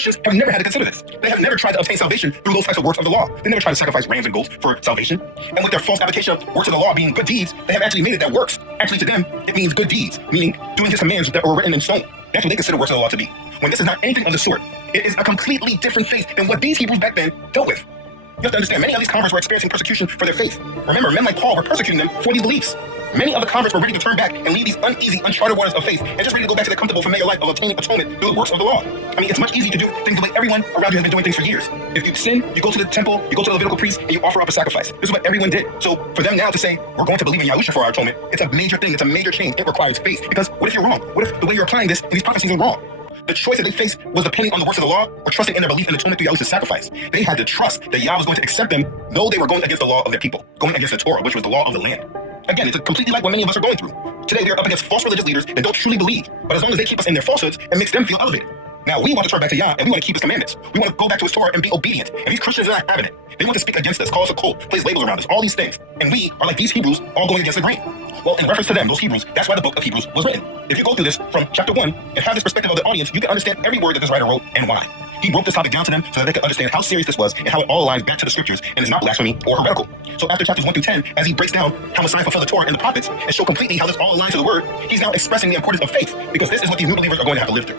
Christians have never had to consider this. They have never tried to obtain salvation through those types of works of the law. They never tried to sacrifice rams and goats for salvation. And with their false application of works of the law being good deeds, they have actually made it that works. Actually, to them, it means good deeds, meaning doing his commands that were written in stone. That's what they consider works of the law to be. When this is not anything of the sort, it is a completely different faith than what these Hebrews back then dealt with. You have to understand, many of these converts were experiencing persecution for their faith. Remember, men like Paul were persecuting them for these beliefs. Many of the converts were ready to turn back and leave these uneasy, uncharted waters of faith and just ready to go back to the comfortable, familiar life of obtaining atonement through the works of the law. I mean, it's much easier to do things the way everyone around you has been doing things for years. If you sin, you go to the temple, you go to the Levitical priest, and you offer up a sacrifice. This is what everyone did. So for them now to say, we're going to believe in YAHUSHA for our atonement, it's a major thing. It's a major change. It requires faith. Because what if you're wrong? What if the way you're applying this and these prophecies are wrong? The choice that they faced was depending on the works of the law or trusting in their belief in atonement through YAHUSHA's sacrifice. They had to trust that Yah was going to accept them, though they were going against the law of their people, going against the Torah, which was the law of the land. Again, it's completely like what many of us are going through. Today, we are up against false religious leaders that don't truly believe, but as long as they keep us in their falsehoods, it makes them feel elevated. Now, we want to turn back to Yah, and we want to keep his commandments. We want to go back to his Torah and be obedient. And these Christians are not having it. They want to speak against us, call us a cult, place labels around us, all these things. And we are like these Hebrews, all going against the grain. Well, in reference to them, those Hebrews, that's why the book of Hebrews was written. If you go through this from chapter 1 and have this perspective of the audience, you can understand every word that this writer wrote and why. He broke this topic down to them so that they could understand how serious this was and how it all aligns back to the scriptures and is not blasphemy or heretical. So after chapters 1 through 10, as he breaks down how Messiah fulfilled the Torah and the prophets and show completely how this all aligns to the word, he's now expressing the importance of faith, because this is what these new believers are going to have to live through.